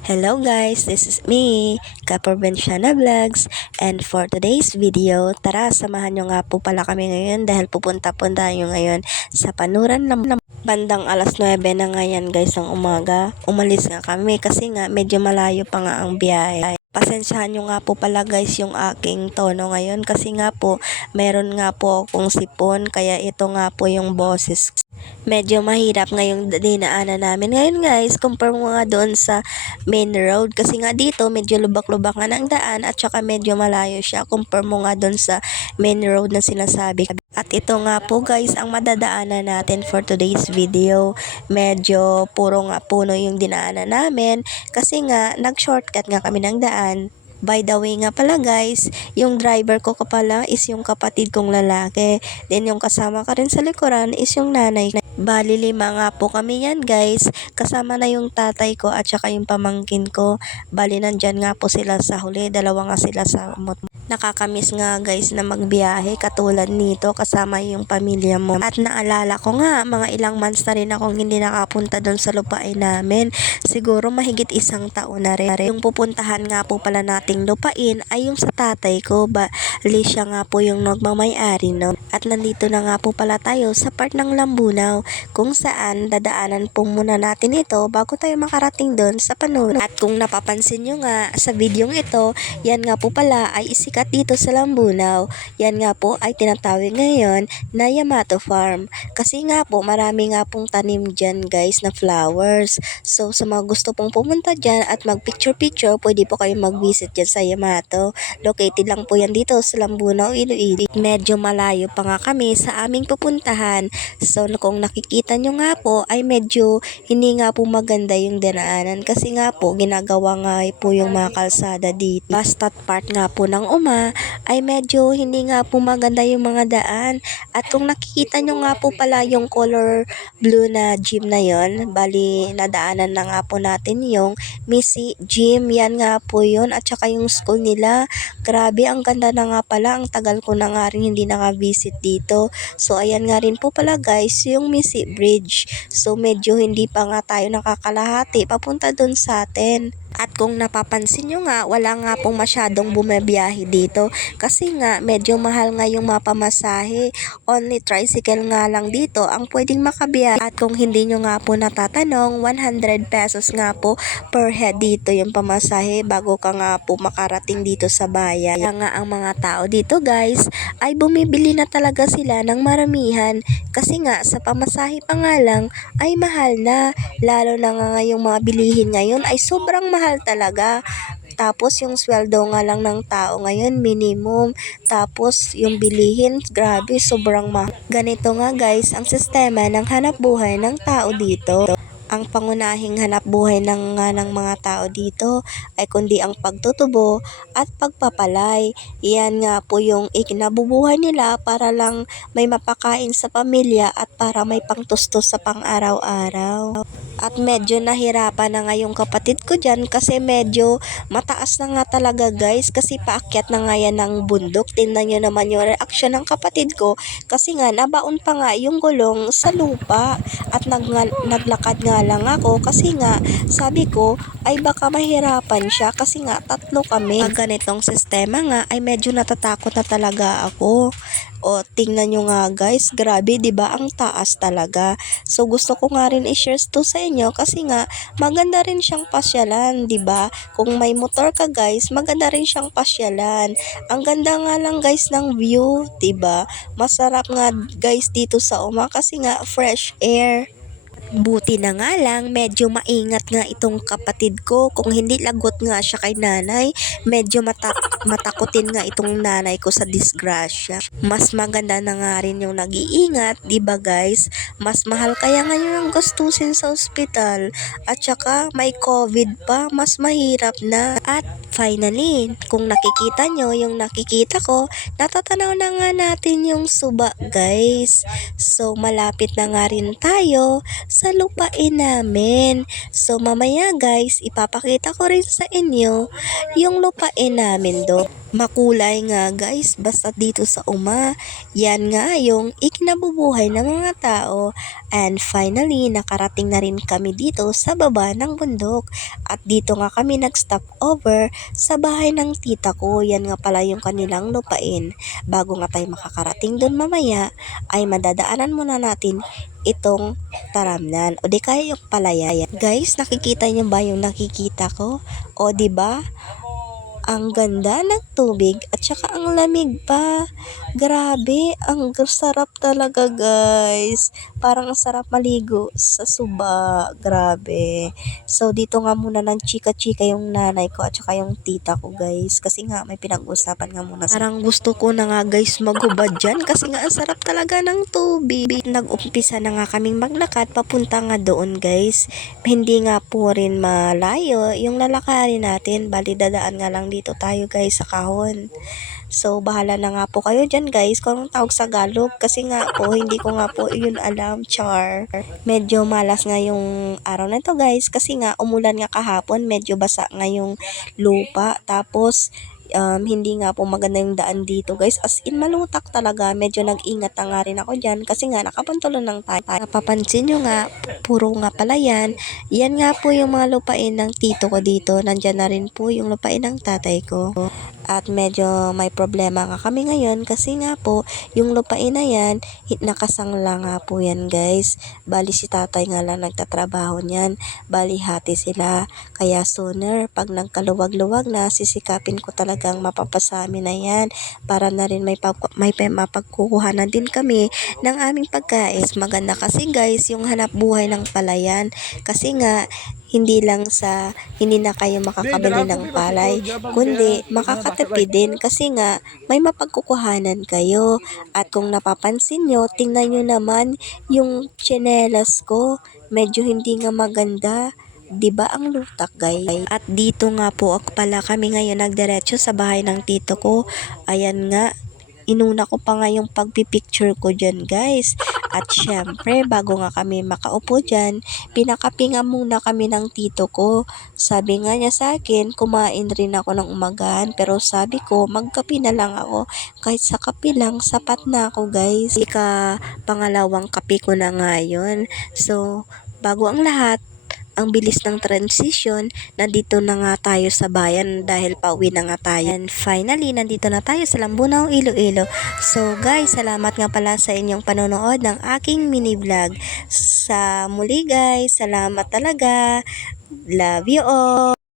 Hello guys, this is me, Kaporbensyana Vlogs, and for today's video, tara samahan nyo nga po pala kami ngayon dahil pupunta po tayo ngayon sa panuran ng bandang alas 9 na ngayon guys ng umaga. Umalis nga kami kasi nga medyo malayo pa nga ang biyahe. Pasensyahan nyo nga po pala guys yung aking tono ngayon kasi nga po meron nga po akong sipon kaya ito nga po yung boses. Medyo mahirap ngayong dinaanan namin ngayon guys, compare mo nga doon sa main road kasi nga dito medyo lubak-lubak nga ng daan at saka medyo malayo siya compare mo nga doon sa main road na sinasabi. At ito nga po guys ang madadaanan natin for today's video. Medyo puro nga puno yung dinaanan namin kasi nga nag-shortcut nga kami ng daan. By the way nga pala guys, yung driver ko pala is yung kapatid kong lalaki. Then yung kasama ka rin sa likuran is yung nanay. Bali 5 nga po kami yan guys. Kasama na yung tatay ko at saka yung pamangkin ko. Bali nandyan nga po sila sa huli. Dalawa nga sila sa motor. Nakakamiss nga guys na magbiyahe katulad nito kasama yung pamilya mo. At naalala ko nga mga ilang months na rin akong hindi nakapunta doon sa lupain namin. Siguro mahigit 1 taon na rin. Yung pupuntahan nga po pala nating lupain ay yung sa tatay ko. Bali siya nga po yung nagmamay-ari no. At nandito na nga po pala tayo sa part ng Lambunaw kung saan dadaanan po muna natin ito bago tayo makarating doon sa panuran. At kung napapansin nyo nga sa videong ito, yan nga po pala ay isikat dito sa Lambunaw. Yan nga po ay tinatawag ngayon na Yamato Farm. Kasi nga po marami nga pong tanim dyan guys na flowers. So sa mga gusto pong pumunta dyan at mag picture pwede po kayo mag-visit dyan sa Yamato. Located lang po yan dito sa Lambunaw, Iloilo. Medyo malayo pa nga kami sa aming pupuntahan. So kung nakikita nyo nga po ay medyo hindi nga po maganda yung dinaanan kasi nga po ginagawa nga po yung mga kalsada dito. Basta't part nga po ng ay medyo hindi nga po maganda yung mga daan. At kung nakikita nyo nga po pala yung color blue na gym na yon, bali nadaanan na nga po natin yung Missy Gym. Yan nga po yun at saka yung school nila. Grabe ang ganda na nga pala. Ang tagal ko na nga rin hindi naka-visit dito. So ayan nga rin po pala guys yung Missy Bridge. So medyo hindi pa nga tayo nakakalahati papunta dun sa atin. At kung napapansin nyo nga, wala nga pong masyadong bumabiyahe dito kasi nga medyo mahal nga yung mapamasahe. Only tricycle nga lang dito ang pwedeng makabiyahe. At kung hindi nyo nga po natatanong, 100 pesos nga po per head dito yung pamasahe bago ka nga po makarating dito sa bayan. Kaya nga ang mga tao dito guys ay bumibili na talaga sila ng maramihan kasi nga sa pamasahe pa nga lang ay mahal na. Lalo na nga yung mga bilihin ngayon ay sobrang mahal talaga. Tapos yung sweldo nga lang ng tao ngayon minimum. Tapos yung bilihin grabe sobrang mahal. Ganito nga guys ang sistema ng hanap buhay ng tao dito. Ang pangunahing hanap buhay ng mga tao dito ay kundi ang pagtutubo at pagpapalay. Yan nga po yung ikinabubuhay nila para lang may mapakain sa pamilya at para may pangtustos sa pang-araw-araw. At medyo nahirapan na nga yung kapatid ko dyan kasi medyo mataas na nga talaga guys kasi paakyat na nga yan ng bundok. Tingnan nyo naman yung reaction ng kapatid ko kasi nga nabaon pa nga yung gulong sa lupa at naglakad nga lang ako kasi nga sabi ko ay baka mahirapan siya kasi nga 3 kami. Pag ganitong sistema nga ay medyo natatakot na talaga ako. O tingnan nyo nga guys, grabe 'di ba ang taas talaga. So gusto ko nga rin i-share to sa inyo kasi nga maganda rin siyang pasyalan 'di ba? Kung may motor ka guys, maganda rin siyang pasyalan. Ang ganda nga lang guys ng view 'di ba? Masarap nga guys dito sa kasi nga fresh air. Buti na nga lang, medyo maingat nga itong kapatid ko. Kung hindi lagot nga siya kay nanay, medyo matakutin nga itong nanay ko sa disgrasya. Mas maganda na nga rin yung nag-iingat, di ba guys? Mas mahal kaya ngayon ang gastusin sa ospital. At saka may COVID pa, mas mahirap na. At finally, kung nakikita nyo yung nakikita ko, natatanaw na nga natin yung suba guys. So malapit na nga rin tayo sa lupain namin. So mamaya guys, ipapakita ko rin sa inyo yung lupain namin do. Makulay nga guys, basta dito sa yan nga yung ikinabubuhay ng mga tao. And finally, nakarating na rin kami dito sa baba ng bundok. At dito nga kami nag-stop over sa bahay ng tita ko. Yan nga pala yung kanilang lupain. Bago nga tayo makakarating doon mamaya, ay madadaanan muna natin itong taramnan o di kaya yung palayan. Guys, nakikita niyo ba yung nakikita ko? O di ba? Ang ganda ng tubig at saka ang lamig pa. Grabe, ang sarap talaga guys. Parang ang sarap maligo sa Suba. Grabe. So dito nga muna ng chika-chika yung nanay ko at saka yung tita ko guys. Kasi nga may pinag-usapan nga muna. Parang gusto ko na nga guys maghubad dyan kasi nga ang sarap talaga ng tubig. Nag-umpisa na nga kaming maglakad papunta nga doon guys. Hindi nga po rin malayo yung lalakarin natin. Bali dadaan nga lang dito tayo guys sa kahon. So bahala na nga po kayo dyan guys kung anong tawag sa Tagalog. Kasi nga po hindi ko nga po yun alam, char. Medyo malas nga yung araw na to guys. Kasi nga umulan nga kahapon. Medyo basa nga yung lupa. Tapos hindi nga po maganda yung daan dito guys, as in malutak talaga. Medyo nag-ingat na nga rin ako dyan kasi nga nakapantulo ng tayo. Napapansin nyo nga, puro nga pala yan nga po yung mga lupain ng tito ko dito. Nandyan na rin po yung lupain ng tatay ko. At medyo may problema nga kami ngayon kasi nga po yung lupain na yan, nakasangla nga po yan guys. Bali si tatay nga lang nagtatrabaho niyan. Bali hati sila. Kaya sooner pag nagkaluwag-luwag na, sisikapin ko talagang mapapasami na yan para na rin may mapagkukuhanan din kami ng aming pagkain. Maganda kasi guys yung hanap buhay ng palayan kasi nga hindi na kayo makakabili ng palay, kundi makakatipid din kasi nga may mapagkukuhanan kayo. At kung napapansin nyo, tingnan nyo naman yung tsinelas ko, medyo hindi nga maganda. 'Di ba ang lutak guys? At dito nga po pala kami ngayon nagdiretso sa bahay ng tito ko. Ayan nga, inuna ko pa nga yung pagpipicture ko dyan guys. At syempre, bago nga kami makaupo dyan, pinakape nga muna kami ng tito ko. Sabi nga niya sa akin, kumain rin ako ng umagahan. Pero sabi ko, magkape na lang ako. Kahit sa kape lang, sapat na ako guys. Pangalawang kape ko na nga yun. So, bago ang lahat, ang bilis ng transition, nandito na nga tayo sa bayan dahil pauwi na nga tayo. And finally, nandito na tayo sa Lambunaw, Iloilo. So guys, salamat nga pala sa inyong panonood ng aking mini vlog. Sa muli guys, salamat talaga. Love you all.